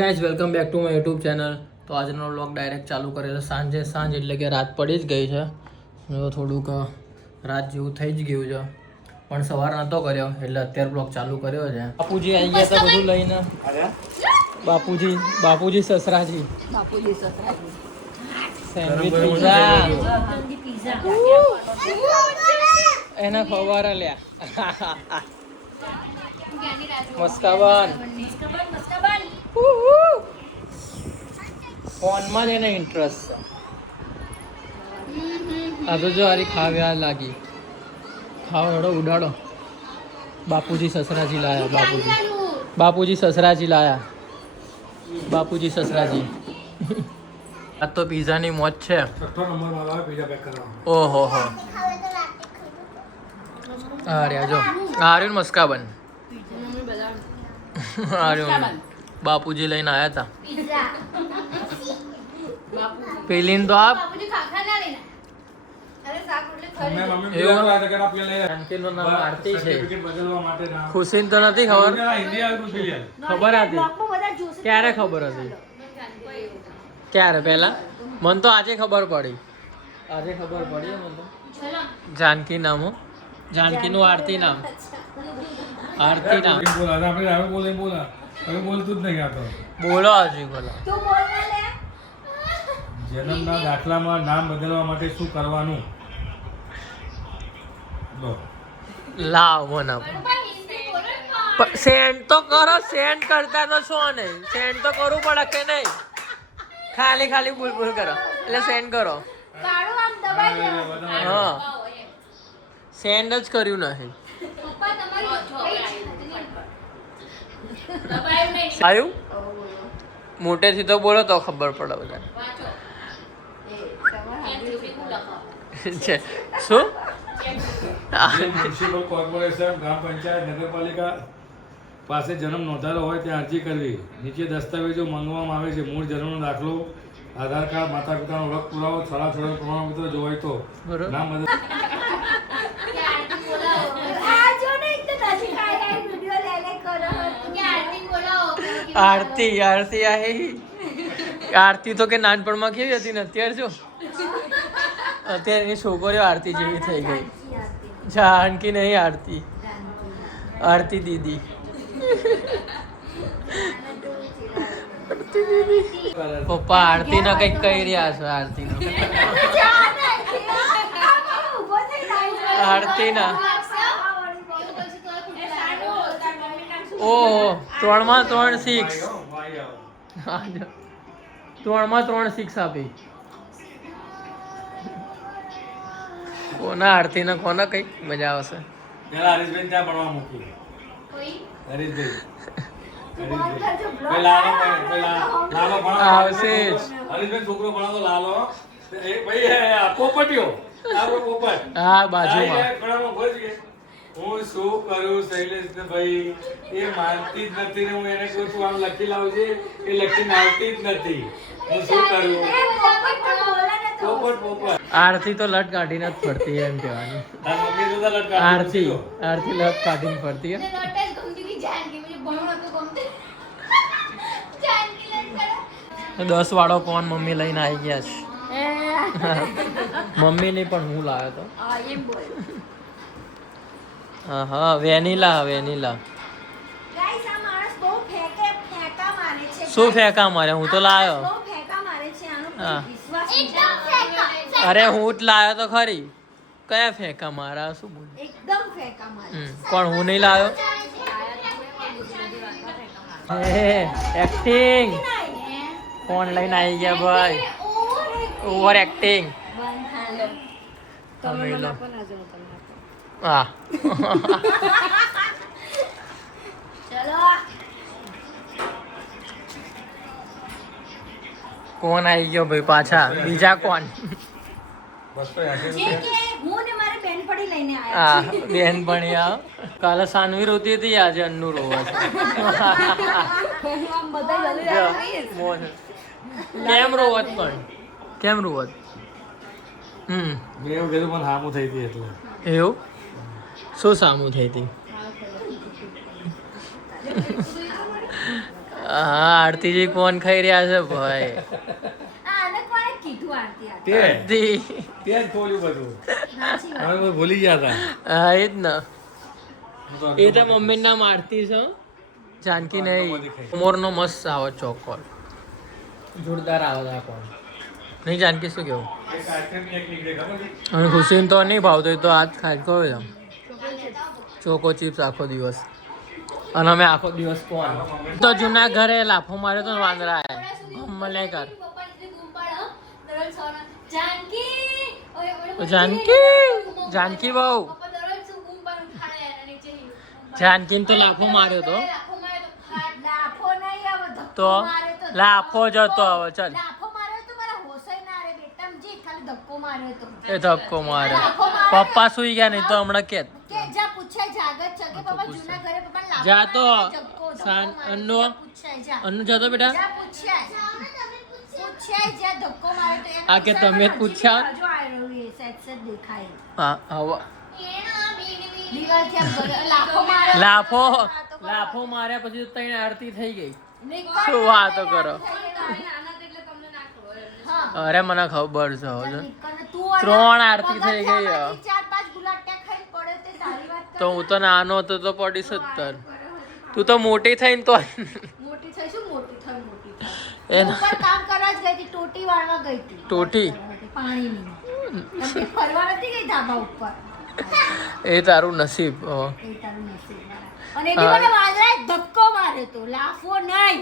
Guys welcome back to my YouTube channel. તો આજનો vlog direct ચાલુ કરેલો સાંજ એટલે કે રાત પડી જ ગઈ છે. થોડુંક રાત જેવું થઈ જ ગયું છે, પણ સવાર નહોતો કર્યો એટલે અત્યારે વ્લોગ ચાલુ કર્યો છે. બાપુજી આવી ગયા હતા બધું લઈને. બાપુજી સસરાજી સેન્ડવિચ પીઝા એના ખબર લ્યા મસ્કાબન ફોનમાં જ એને ઇન્ટરેસ્ટ છે. આ તો જો હારી ખાવ્યા લાગી ખાવ હેડો ઉડાડો. બાપુજી સસરાજી લાયા. બાપુજી સસરાજી લાયા. બાપુજી સસરાજી આ તો પીઝાની મોજ છે. ઓહો હો અરે જો આર્યન મસ્કાબન આર્યન બાપુજી લઈને આવ્યા હતા. પેલીન તો આપ આરતી છે. ખુશી તો નથી ખબર. ખબર હતી ક્યારે ખબર હતી ક્યારે પહેલા મને તો આજે ખબર પડી. મને તો જાનકી નામ જાનકી નું આરતી નામ બોલતું જ નહીં. બોલો હજી બોલો. જન્મના દાખલામાં નામ બદલવા માટે શું કરવાનું? લાવ મને સેન્ડ તો કરો. સેન્ડ કરતા તો છો નહીં. સેન્ડ તો કરવું પડે કે નહીં? ખાલી બોલ કરો એટલે સેન્ડ કરો. હા સેન્ડ જ કર્યું નહીં. આવ્યું મોટેથી તો બોલો તો ખબર પડે બધા. શું મ્યુનિસિપલ કોર્પોરેશન, ગ્રામ પંચાયત, નગરપાલિકા પાસે જન્મ નોંધાયેલો હોય ત્યાં અરજી કરવી. નીચે દસ્તાવેજો માંગવામાં આવે છે. મૂળ જન્મનો દાખલો, આધાર કાર્ડ, માતા પિતાનો ઓળખ પુરાવો, શાળા છોડવાનું પ્રમાણપત્ર જો હોય તો નામ આરતી આરતી તો કે નાનપણમાં કેવી હતી ને અત્યારે જો અત્યારે એની છોકરીઓ આરતી જેવી થઈ ગઈ. જાનકી નહીં આરતી. આરતી દીદી પપ્પા આરતી ના કઈક કહી રહ્યા છે. આરતી ના ઓહો 3 6 3 6 આપી. કોના આરતી ને કોના કઈ મજા આવશે. હરીશભાઈ ત્યાં ભણવા મૂકી. આવશે હરીશભાઈ છોકરો ભણાવતો લાલો પોપટીઓ હા બાજુમાં. હું શું કરું શૈલેષભાઈ? એ માનતી જ નથી ને હું એને કહું છું આમ લખી લાવજે, એ લખીને આવતી જ નથી. હું શું કરું? આરતી તો લટ કાઢીને જ ફરતી એમ કહેવાનું. આરતી લટ કાઢીને ફરતી. 10 વાળો કોણ મમ્મી લઈને આવી ગયા છે. મમ્મી નહીં પણ હું લાવ્યો તો. હા વેનીલા. શું ફેંકા મારે? હું તો લાવ્યો. અરે હું જ લાવ્યો તો ખરી. કયા ફેંકા મારા? શું બોલ? કોણ? હું નહીં લાવ્યો. એક્ટિંગ કોણ લઈને આવી ગયા ભાઈ? Over acting. હા કોણ આવી ગયો ભાઈ પાછા? બીજા કોણ? હા બેનપણી આવ. કાલે સાનવી રોતી હતી, આજે અન્નુ રોવા છે. કેમ રોવત પણ? કેમ રોવત? મેં એવું કીધું પણ સામું થઈ હતી એટલે. એવું શું સામું થઈ હતી? હા આરતીજી કોણ ખાઈ રહ્યા છે ભાઈ આને કોણે કીધું આરતી આ? તે આરતી તે જ ખોલ્યું બધું સાચી વાત. હવે બધું ભૂલી ગયા હતા હા એ જ ને હું તો એ તો મમ્મી નામ આરતી છે જાનકી નહીં મોરનો મસ્ત આવે ચોકોલ જોરદાર આવે આ કોણ નહીં જાનકી શું કેવું એક આઈસ્ક્રીમ એક નીકળે ખબર છે અને ખુશીને તો નહીં ભાવતો એ તો આજ ખાઈ કહો એમ ચોકો ચિપ્સ આખો દિવસ અને અમે આખો દિવસ કોણ તો જૂના ઘરે લાફો માર્યો તો ને વાંદરા મલે કર જાનકી બહુ જાનકીને તો લાફો માર્યો તો લાફો નહીં આવે, ધક્કો તો મારે તો લાફો જતો હવે ચલ લાફો માર્યો તો મારા હોશય ના રે બેટા જી ખાલી ધક્કો માર્યો તો એ ધક્કો મારે લાફો માર્યો. પપ્પા સુઈ ગયા નહીં તો હમણાં કે કે જા પૂછાય જાગત છે કે પપ્પા જૂના ઘરે પપ્પા લાફો જા તો. માર્યો, ધક્કો સાન- માર્યો. અન્નુ. જા પૂછાય જા. અનુ જતો બેટા જા પૂછાય. પૂછાય જા ધક્કો માર્યો તો એને આ કે તમે જ પૂછ્યા? હજુ આ રહ્યું એ સેટ દેખાય. હા હવે દિવાલથી આમ ઘરે લાફો માર્યો. લાફો વાતો કરો. લાફો માર્યા પછી તો તઈને આરતી થઈ ગઈ નીકળ શું વાતો કરો? હા. અરે મને ખબર છે હવે જો. નીકળ. તું અને 3 આરતી થઈ ગઈ પગથિયામાંથી 4-5 ગુલાટિયા ખાઈને પડ્યો તે તારી વાત કર. તો હું તો નાનો હતો તો પડી સત્તર તું તો મોટી થઈને તો મોટી થઈ શું મોટી થઈ મોટી થઈ. એના ઉપર કામ કરવા જ ગઈ હતી, ટોટી વાળવા ગઈ હતી. ટોટી? પાણીની. એમ કે ફરવા નથી ગઈ ધાબા ઉપર. એ તારું નસીબ એ તારું નસીબ વાળા. અને એ બી મને વાંદરાએ ધક્કો માર્યો તો, લાફો નહીં.